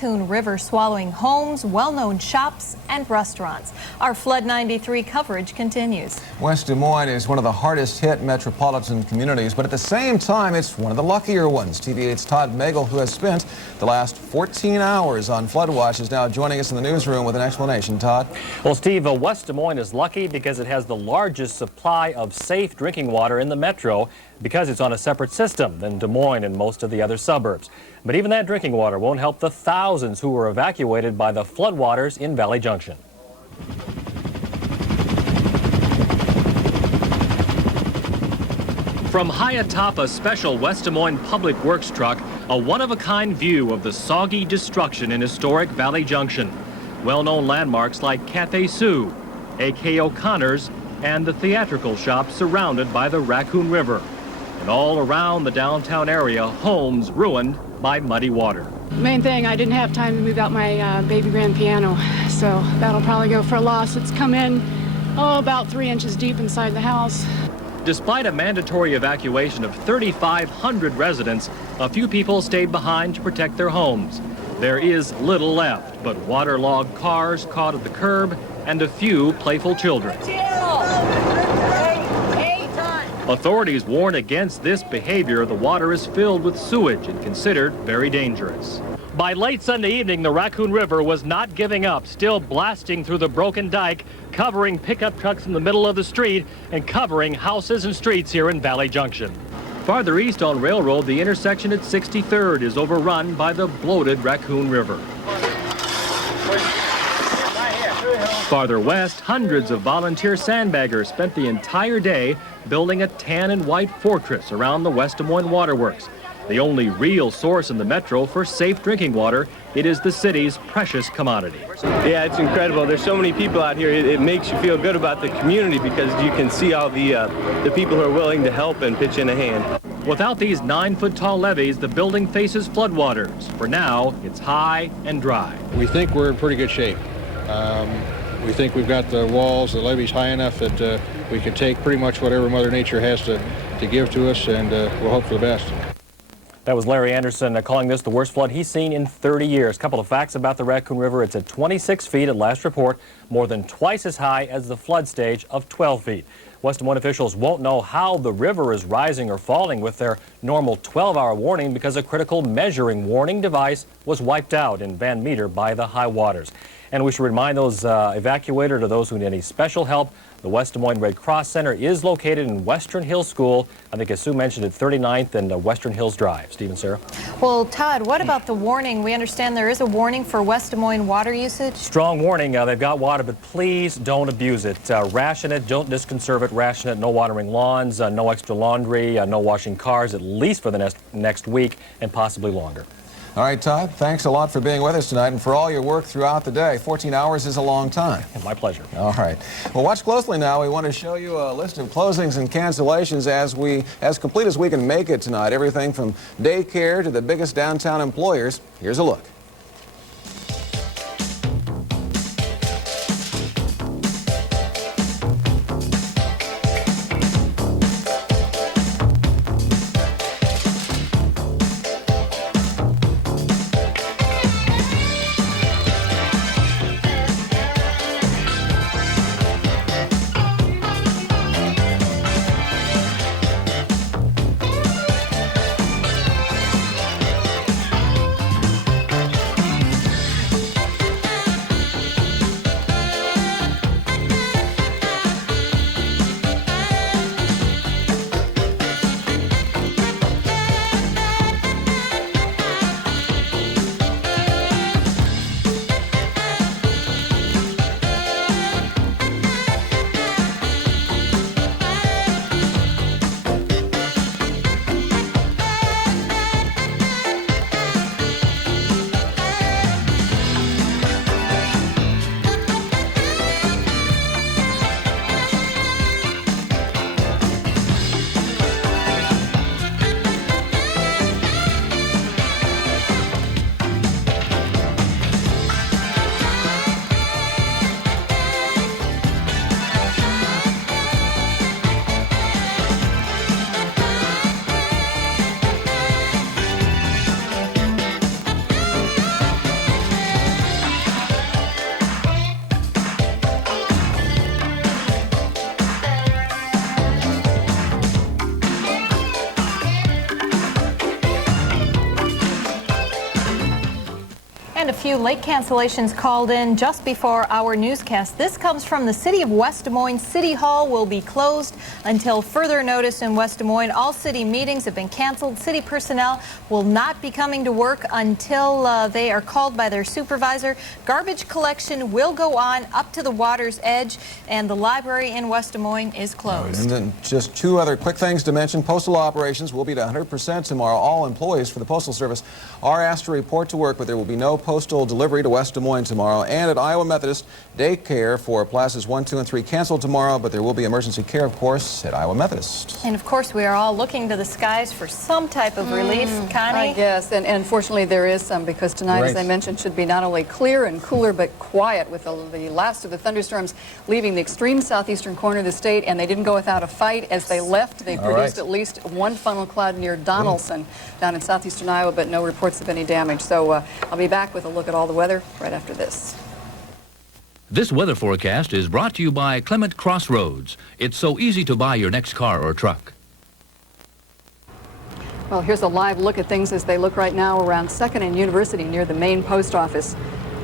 Raccoon River swallowing homes, well-known shops and restaurants. Our Flood 93 coverage continues. West Des Moines is one of the hardest hit metropolitan communities, but at the same time, it's one of the luckier ones. TV-8's Todd Magel, who has spent the last 14 hours on flood watch, is now joining us in the newsroom with an explanation. Todd? Well, Steve, West Des Moines is lucky because it has the largest supply of safe drinking water in the metro because it's on a separate system than Des Moines and most of the other suburbs. But even that drinking water won't help the thousands who were evacuated by the floodwaters in Valley Junction. From high atop a special West Des Moines Public Works truck, a one-of-a-kind view of the soggy destruction in historic Valley Junction. Well-known landmarks like Cafe Sue, A.K. O'Connor's, and the theatrical shop surrounded by the Raccoon River. And all around the downtown area, homes ruined by muddy water. Main thing, I didn't have time to move out my baby grand piano, so that'll probably go for a loss. It's come in, about 3 inches deep inside the house. Despite a mandatory evacuation of 3,500 residents, a few people stayed behind to protect their homes. There is little left, but waterlogged cars caught at the curb and a few playful children. Authorities warn against this behavior. The water is filled with sewage and considered very dangerous. By late Sunday evening, the Raccoon River was not giving up, still blasting through the broken dike, covering pickup trucks in the middle of the street and covering houses and streets here in Valley Junction. Farther east on Railroad, the intersection at 63rd is overrun by the bloated Raccoon River. Farther west, hundreds of volunteer sandbaggers spent the entire day building a tan and white fortress around the West Des Moines Waterworks. The only real source in the metro for safe drinking water, it is the city's precious commodity. Yeah, it's incredible. There's so many people out here. It makes you feel good about the community because you can see all the people who are willing to help and pitch in a hand. Without these 9-foot-tall levees, the building faces floodwaters. For now, it's high and dry. We think we're in pretty good shape. We think we've got the walls, the levees high enough that we can take pretty much whatever Mother Nature has to give to us, and we'll hope for the best. That was Larry Anderson calling this the worst flood he's seen in 30 years. A couple of facts about the Raccoon River. It's at 26 feet at last report, more than twice as high as the flood stage of 12 feet. West Des Moines officials won't know how the river is rising or falling with their normal 12-hour warning because a critical measuring warning device was wiped out in Van Meter by the high waters. And we should remind those evacuated or those who need any special help, the West Des Moines Red Cross Center is located in Western Hills School. I think, as Sue mentioned, at 39th and Western Hills Drive. Steve and Sarah. Well, Todd, what about the warning? We understand there is a warning for West Des Moines water usage. Strong warning. They've got water, but please don't abuse it. Ration it. Don't disconserve it. Ration it. No watering lawns, no extra laundry, no washing cars, at least for the next week and possibly longer. All right, Todd, thanks a lot for being with us tonight and for all your work throughout the day. 14 hours is a long time. My pleasure. All right. Well, watch closely now. We want to show you a list of closings and cancellations as complete as we can make it tonight. Everything from daycare to the biggest downtown employers. Here's a look. And a few late cancellations called in just before our newscast. This comes from the city of West Des Moines. City Hall will be closed until further notice in West Des Moines. All city meetings have been canceled. City personnel will not be coming to work until they are called by their supervisor. Garbage collection will go on up to the water's edge, and the library in West Des Moines is closed. And then just two other quick things to mention. Postal operations will be at 100% tomorrow. All employees for the Postal Service are asked to report to work, but there will be no postal delivery to West Des Moines tomorrow. And at Iowa Methodist, daycare for classes 1, 2, and 3 canceled tomorrow, but there will be emergency care, of course, at Iowa Methodist. And of course, we are all looking to the skies for some type of relief. Connie? Yes, and unfortunately there is some, because tonight, as I mentioned, should be not only clear and cooler, but quiet, with the last of the thunderstorms leaving the extreme southeastern corner of the state, and they didn't go without a fight. As they left, they produced at least one funnel cloud near Donaldson down in southeastern Iowa, but no reports of any damage. So I'll be back with a look at all the weather right after this. This weather forecast is brought to you by Clement Crossroads. It's so easy to buy your next car or truck. Well, here's a live look at things as they look right now around 2nd and University near the main post office.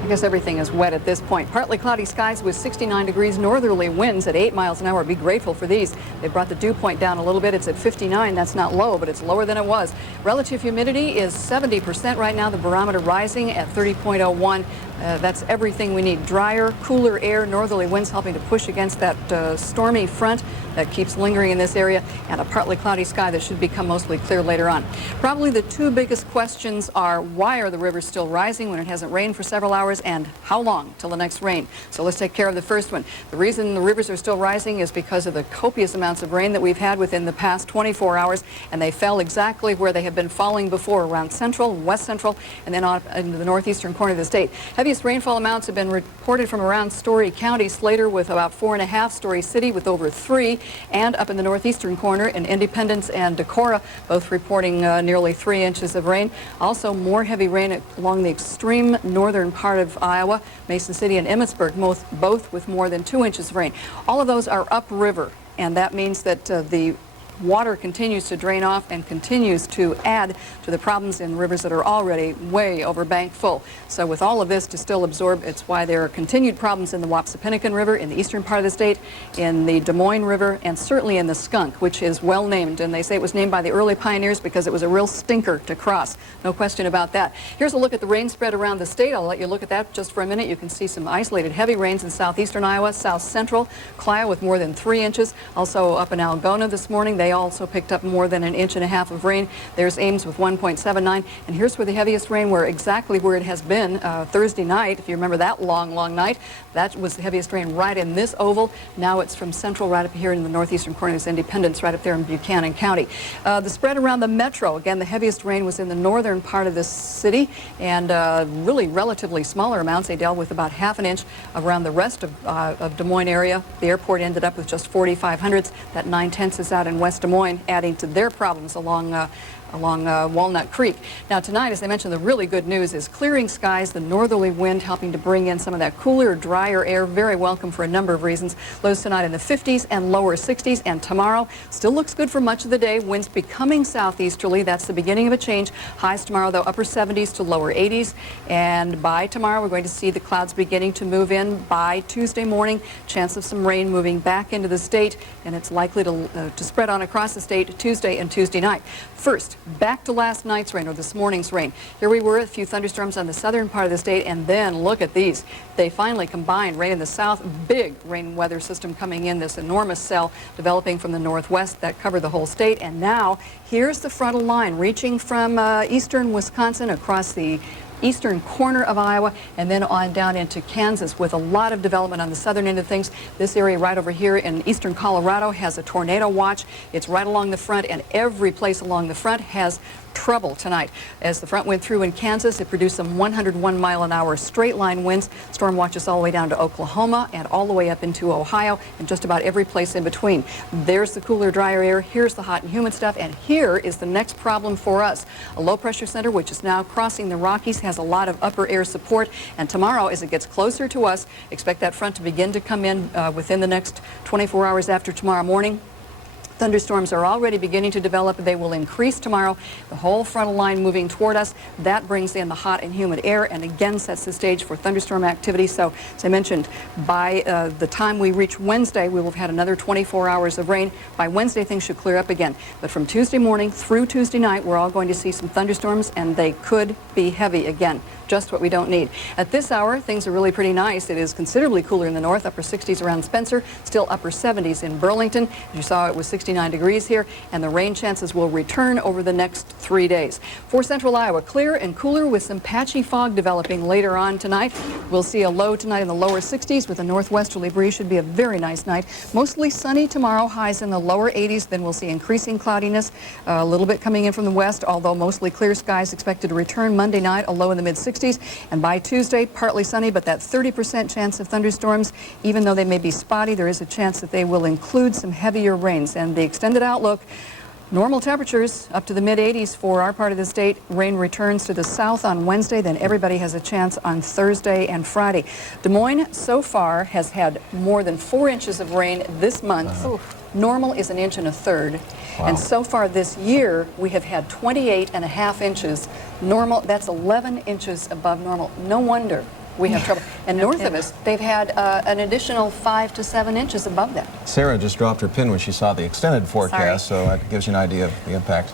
I guess everything is wet at this point. Partly cloudy skies with 69 degrees, northerly winds at 8 miles an hour. Be grateful for these. They brought the dew point down a little bit. It's at 59. That's not low, but it's lower than it was. Relative humidity is 70% right now. The barometer rising at 30.01. That's everything we need. Drier, cooler air, northerly winds helping to push against that stormy front that keeps lingering in this area, and a partly cloudy sky that should become mostly clear later on. Probably the two biggest questions are, why are the rivers still rising when it hasn't rained for several hours, and how long till the next rain? So let's take care of the first one. The reason the rivers are still rising is because of the copious amounts of rain that we've had within the past 24 hours, and they fell exactly where they have been falling before, around central, west central, and then on into the northeastern corner of the state. Heaviest rainfall amounts have been reported from around Story County, Slater with about 4.5, Story City with over 3, and up in the northeastern corner in Independence and Decorah, both reporting nearly 3 inches of rain. Also more heavy rain along the extreme northern part of Iowa, Mason City and Emmitsburg, both with more than 2 inches of rain. All of those are upriver, and that means that the water continues to drain off and continues to add to the problems in rivers that are already way over bank full. So with all of this to still absorb, it's why there are continued problems in the Wapsipinicon River, in the eastern part of the state, in the Des Moines River, and certainly in the Skunk, which is well named. And they say it was named by the early pioneers because it was a real stinker to cross. No question about that. Here's a look at the rain spread around the state. I'll let you look at that just for a minute. You can see some isolated heavy rains in southeastern Iowa, south central, Clio with more than 3 inches. Also up in Algona this morning, they also picked up more than 1.5 inches of rain. There's Ames with 1.79, and here's where the heaviest rain, exactly where it has been Thursday night. If you remember that long night, that was the heaviest rain right in this oval. Now it's from central right up here in the northeastern corner of Independence, right up there in Buchanan County. The spread around the metro, again, the heaviest rain was in the northern part of the city, and really relatively smaller amounts. They dealt with about 1/2 inch around the rest of Des Moines area. The airport ended up with just 4,500ths. That 9/10 is out in West Des Moines, adding to their problems along Walnut Creek. Now tonight, as I mentioned, the really good news is clearing skies, the northerly wind helping to bring in some of that cooler, drier air, very welcome for a number of reasons. Lows tonight in the 50s and lower 60s, and tomorrow still looks good for much of the day. Winds becoming southeasterly. That's the beginning of a change. Highs tomorrow, though, upper 70s to lower 80s, and by tomorrow we're going to see the clouds beginning to move in. By Tuesday morning, chance of some rain moving back into the state, and it's likely to spread on across the state Tuesday and Tuesday night. First, back to last night's rain, or this morning's rain. Here we were, a few thunderstorms on the southern part of the state, and then look at these. They finally combined. Rain in the south, big rain weather system coming in, this enormous cell developing from the northwest that covered the whole state. And now here's the frontal line reaching from eastern Wisconsin across the eastern corner of Iowa, and then on down into Kansas, with a lot of development on the southern end of things. This area right over here in eastern Colorado has a tornado watch. It's right along the front, and every place along the front has trouble tonight. As the front went through in Kansas, it produced some 101-mile-an-hour straight line winds. Storm watches all the way down to Oklahoma and all the way up into Ohio, and just about every place in between. There's the cooler, drier air. Here's the hot and humid stuff, and here is the next problem for us. A low pressure center, which is now crossing the Rockies, has a lot of upper air support, and tomorrow, as it gets closer to us, expect that front to begin to come in within the next 24 hours after tomorrow morning. Thunderstorms are already beginning to develop. They will increase tomorrow. The whole frontal line moving toward us. That brings in the hot and humid air and again sets the stage for thunderstorm activity. So, as I mentioned, by the time we reach Wednesday, we will have had another 24 hours of rain. By Wednesday, things should clear up again. But from Tuesday morning through Tuesday night, we're all going to see some thunderstorms, and they could be heavy again. Just what we don't need. At this hour, things are really pretty nice. It is considerably cooler in the north, upper 60s around Spencer, still upper 70s in Burlington. As you saw, it was 69 degrees here, and the rain chances will return over the next 3 days. For central Iowa, clear and cooler with some patchy fog developing later on tonight. We'll see a low tonight in the lower 60s with a northwesterly breeze. Should be a very nice night. Mostly sunny tomorrow, highs in the lower 80s. Then we'll see increasing cloudiness, a little bit coming in from the west, although mostly clear skies expected to return Monday night, a low in the mid-60s. And by Tuesday, partly sunny, but that 30% chance of thunderstorms, even though they may be spotty, there is a chance that they will include some heavier rains. And the extended outlook, normal temperatures up to the mid-80s for our part of the state. Rain returns to the south on Wednesday, then everybody has a chance on Thursday and Friday. Des Moines so far has had more than 4 inches of rain this month. Normal is 1 1/3 inches. Wow. And so far this year, we have had 28.5 inches. Normal, that's 11 inches above normal. No wonder we have trouble. And north of us, they've had an additional 5 to 7 inches above that. Sarah just dropped her pin when she saw the extended forecast, so that gives you an idea of the impact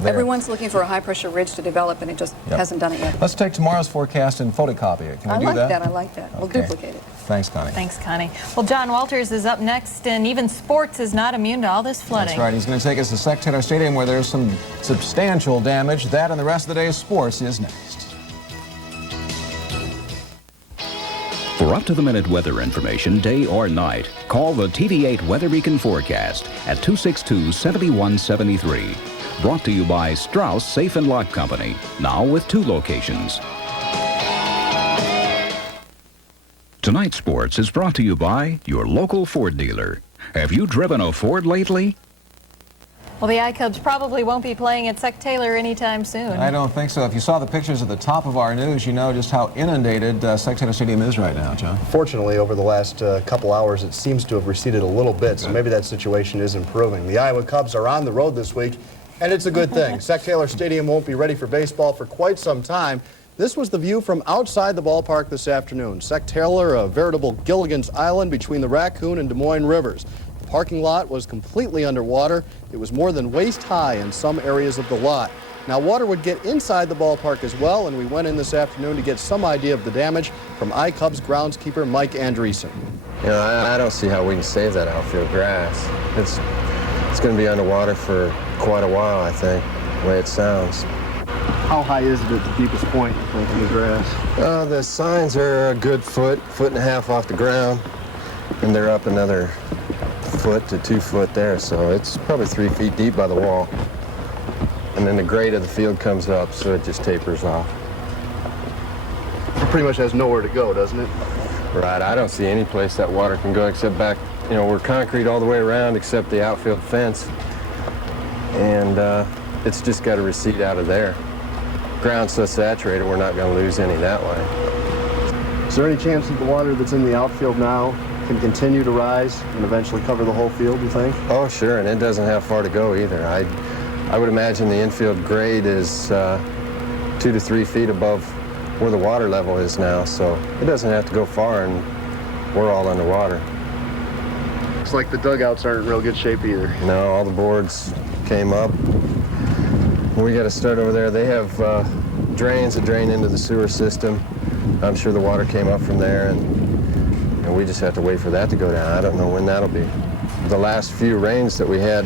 there. Everyone's looking for a high-pressure ridge to develop, and it just hasn't done it yet. Let's take tomorrow's forecast and photocopy it. Can we do that? I like that. We'll Okay. duplicate it. Thanks, Connie. Thanks, Connie. Well, John Walters is up next, and even sports is not immune to all this flooding. That's right. He's going to take us to Sec Taylor Stadium, where there's some substantial damage. That and the rest of the day's sports is next. For up-to-the-minute weather information, day or night, call the TV-8 Weather Beacon Forecast at 262-7173. Brought to you by Strauss Safe & Lock Company, now with 2 locations. Tonight's sports is brought to you by your local Ford dealer. Have you driven a Ford lately? Well, the I-Cubs probably won't be playing at Sec Taylor anytime soon. I don't think so. If you saw the pictures at the top of our news, you know just how inundated Sec Taylor Stadium is right now, John. Fortunately, over the last couple hours, it seems to have receded a little bit, so maybe that situation is improving. The Iowa Cubs are on the road this week, and it's a good thing. Sec Taylor Stadium won't be ready for baseball for quite some time. This was the view from outside the ballpark this afternoon. Sec Taylor, a veritable Gilligan's Island between the Raccoon and Des Moines rivers. The parking lot was completely underwater. It was more than waist high in some areas of the lot. Now, water would get inside the ballpark as well, and we went in this afternoon to get some idea of the damage from iCubs groundskeeper Mike Andreessen. You know, I don't see how we can save that outfield grass. It's going to be underwater for quite a while, I think, the way it sounds. How high is it at the deepest point, you think, in the grass? The signs are a good foot and a half off the ground, and they're up another foot to 2 foot there, so it's probably 3 feet deep by the wall. And then the grade of the field comes up, so it just tapers off. It pretty much has nowhere to go, doesn't it? Right, I don't see any place that water can go except back, you know, we're concrete all the way around except the outfield fence. And it's just got to recede out of there. Ground's so saturated, we're not going to lose any that way. Is there any chance that the water that's in the outfield now can continue to rise and eventually cover the whole field, you think? Oh, sure, and it doesn't have far to go either. I would imagine the infield grade is 2 to 3 feet above where the water level is now, so it doesn't have to go far, and we're all underwater. Looks like the dugouts aren't in real good shape either. No, all the boards came up. We got to start over there. They have drains that drain into the sewer system. I'm sure the water came up from there, and we just have to wait for that to go down. I don't know when that'll be. The last few rains that we had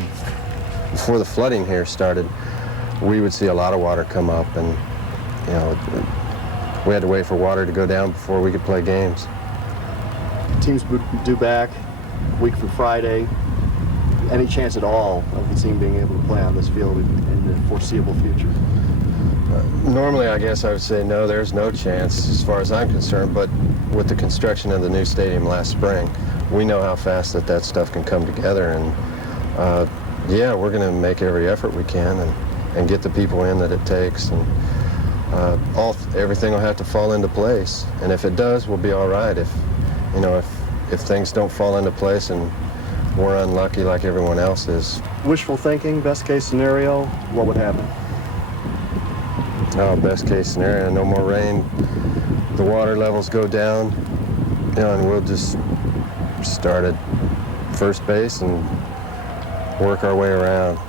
before the flooding here started, we would see a lot of water come up, and you know, we had to wait for water to go down before we could play games. Teams due back a week from Friday. Any chance at all of the team being able to play on this field in the foreseeable future? Normally, I guess I would say no, there's no chance as far as I'm concerned, but with the construction of the new stadium last spring, we know how fast that stuff can come together, and yeah, we're going to make every effort we can and get the people in that it takes, and everything will have to fall into place, and if it does, we'll be all right. If things don't fall into place and we're unlucky like everyone else is. Wishful thinking, best case scenario, what would happen? Oh, best case scenario, no more rain. The water levels go down, you know, and we'll just start at first base and work our way around.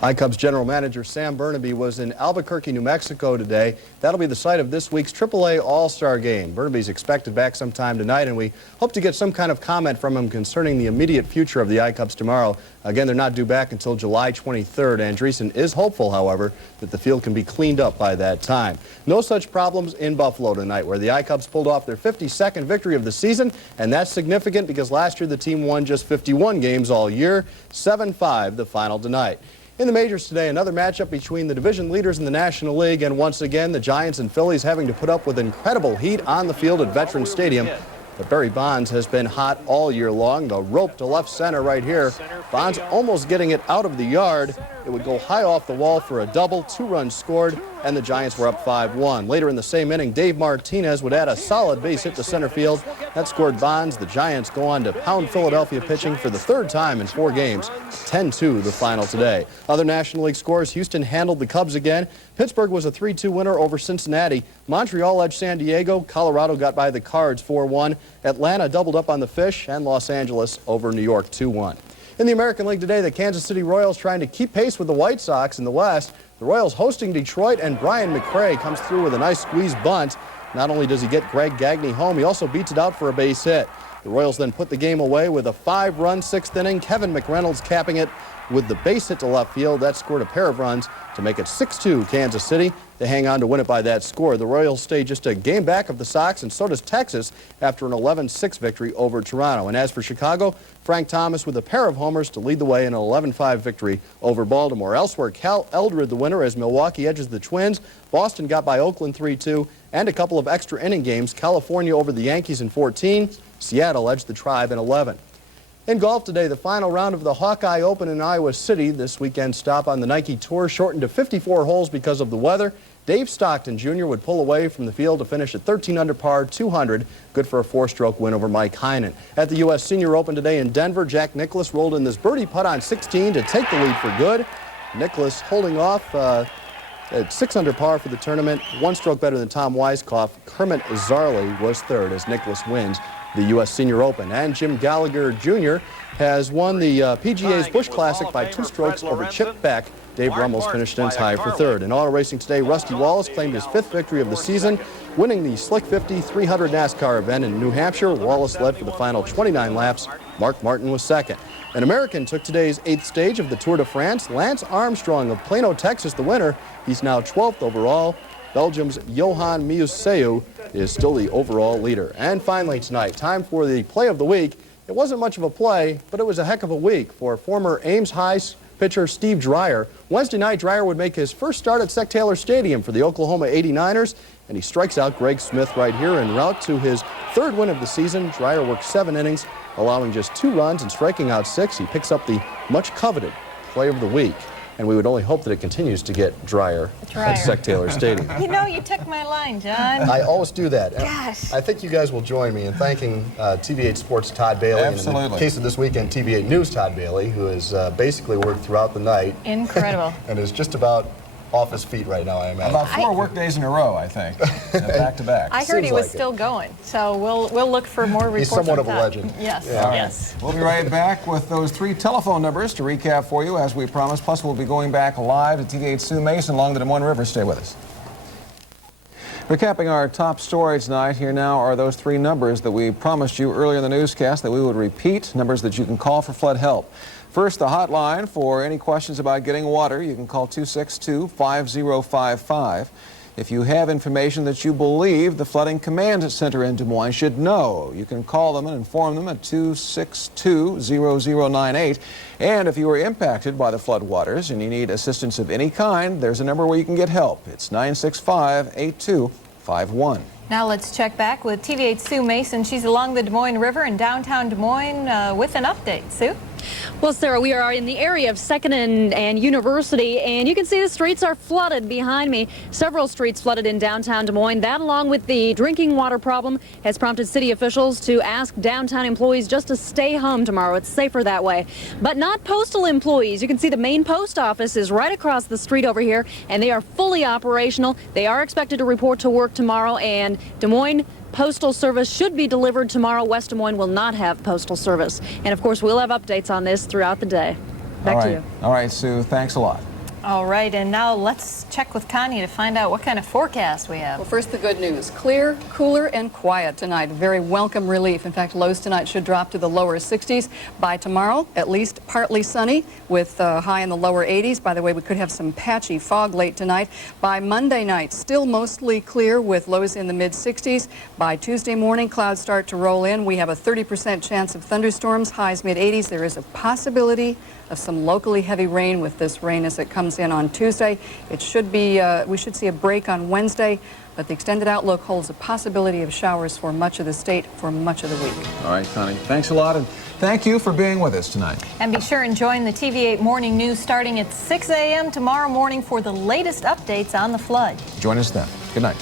iCubs General Manager Sam Burnaby was in Albuquerque, New Mexico today. That'll be the site of this week's AAA All-Star Game. Burnaby's expected back sometime tonight, and we hope to get some kind of comment from him concerning the immediate future of the iCubs tomorrow. Again, they're not due back until July 23rd. Andreessen is hopeful, however, that the field can be cleaned up by that time. No such problems in Buffalo tonight, where the iCubs pulled off their 52nd victory of the season, and that's significant because last year the team won just 51 games all year, 7-5 the final tonight. In the majors today, another matchup between the division leaders in the National League, and once again, the Giants and Phillies having to put up with incredible heat on the field at Veterans Stadium. But Barry Bonds has been hot all year long. The rope to left center right here. Bonds almost getting it out of the yard. It would go high off the wall for a double. 2 runs scored, and the Giants were up 5-1. Later in the same inning, Dave Martinez would add a solid base hit to center field. That scored Bonds. The Giants go on to pound Philadelphia pitching for the 3rd time in 4 games. 10-2 the final today. Other National League scores, Houston handled the Cubs again. Pittsburgh was a 3-2 winner over Cincinnati. Montreal edged San Diego. Colorado got by the Cards 4-1. Atlanta doubled up on the Fish, and Los Angeles over New York 2-1. In the American League today, the Kansas City Royals trying to keep pace with the White Sox in the West. The Royals hosting Detroit, and Brian McRae comes through with a nice squeeze bunt. Not only does he get Greg Gagne home, he also beats it out for a base hit. The Royals then put the game away with a 5-run 6th inning. Kevin McReynolds capping it with the base hit to left field. That scored a pair of runs to make it 6-2 Kansas City. They hang on to win it by that score. The Royals stay just a game back of the Sox, and so does Texas after an 11-6 victory over Toronto. And as for Chicago, Frank Thomas with a pair of homers to lead the way in an 11-5 victory over Baltimore. Elsewhere, Cal Eldred the winner as Milwaukee edges the Twins. Boston got by Oakland 3-2, and a couple of extra inning games. California over the Yankees in 14. Seattle edged the Tribe in 11. In golf today, the final round of the Hawkeye Open in Iowa City. This weekend stop on the Nike Tour shortened to 54 holes because of the weather. Dave Stockton Jr. would pull away from the field to finish at 13 under par, 200, good for a 4-stroke win over Mike Heinen. At the U.S. Senior Open today in Denver, Jack Nicklaus rolled in this birdie putt on 16 to take the lead for good. Nicklaus holding off at 6 under par for the tournament, 1 stroke better than Tom Weiskopf. Kermit Zarley was 3rd as Nicklaus wins the U.S. Senior Open. And Jim Gallagher Jr. has won the PGA's Busch Classic by 2 strokes over Chip Beck. Dave Rummels finished in tie for 3rd. In auto racing today, Rusty Wallace claimed his 5th victory of the season, winning the Slick 50 300 NASCAR event in New Hampshire. Wallace led for the final 29 laps. Mark Martin was 2nd. An American took today's 8th stage of the Tour de France. Lance Armstrong of Plano, Texas, the winner. He's now 12th overall. Belgium's Johan Miuseu is still the overall leader. And finally tonight, time for the play of the week. It wasn't much of a play, but it was a heck of a week for former Ames High pitcher Steve Dreyer. Wednesday night, Dreyer would make his first start at Sec Taylor Stadium for the Oklahoma 89ers, and he strikes out Greg Smith right here en route to his 3rd win of the season. Dreyer worked 7 innings, allowing just 2 runs and striking out 6. He picks up the much coveted play of the week. And we would only hope that it continues to get Dreyer at Sec Taylor Stadium. You know, you took my line, John. I always do that. Gosh. I think you guys will join me in thanking TV-8 Sports Todd Bailey. Absolutely. And in the case of this weekend, TV-8 News Todd Bailey, who has basically worked throughout the night. Incredible. And is just about off his feet right now, I imagine. About 4 work days in a row, I think, back to back. I heard he was still going, so we'll look for more reports. He's somewhat on of a that. legend. Yes, Yeah. yes. We'll be right back with those 3 telephone numbers to recap for you, as we promised. Plus, we'll be going back live to TV-8 Sue Mason along the Des Moines River. Stay with us. Recapping our top story tonight, here now are those 3 numbers that we promised you earlier in the newscast that we would repeat, numbers that you can call for flood help. First, the hotline for any questions about getting water. You can call 262-5055. If you have information that you believe the Flooding Command Center in Des Moines should know, you can call them and inform them at 262-0098. And if you are impacted by the floodwaters and you need assistance of any kind, there's a number where you can get help. It's 965-8251. Now let's check back with TV-8 Sue Mason. She's along the Des Moines River in downtown Des Moines with an update. Sue? Well, Sarah, we are in the area of 2nd and University, and you can see the streets are flooded behind me. Several streets flooded in downtown Des Moines. That, along with the drinking water problem, has prompted city officials to ask downtown employees just to stay home tomorrow. It's safer that way. But not postal employees. You can see the main post office is right across the street over here, and they are fully operational. They are expected to report to work tomorrow, and Des Moines Postal Service should be delivered tomorrow. West Des Moines will not have postal service. And of course, we'll have updates on this throughout the day. Back to you. All right, Sue, thanks a lot. All right, and now let's check with Connie to find out what kind of forecast we have. Well, first the good news. Clear, cooler, and quiet tonight. Very welcome relief. In fact, lows tonight should drop to the lower 60s. By tomorrow, at least partly sunny with high in the lower 80s. By the way, we could have some patchy fog late tonight. By Monday night, still mostly clear with lows in the mid-60s. By Tuesday morning, clouds start to roll in. We have a 30% chance of thunderstorms, highs mid-80s. There is a possibility of some locally heavy rain with this rain as it comes in on Tuesday. It should be, we should see a break on Wednesday, but the extended outlook holds a possibility of showers for much of the state for much of the week. All right, Connie, thanks a lot, and thank you for being with us tonight. And be sure and join the TV-8 Morning News starting at 6 a.m. tomorrow morning for the latest updates on the flood. Join us then. Good night.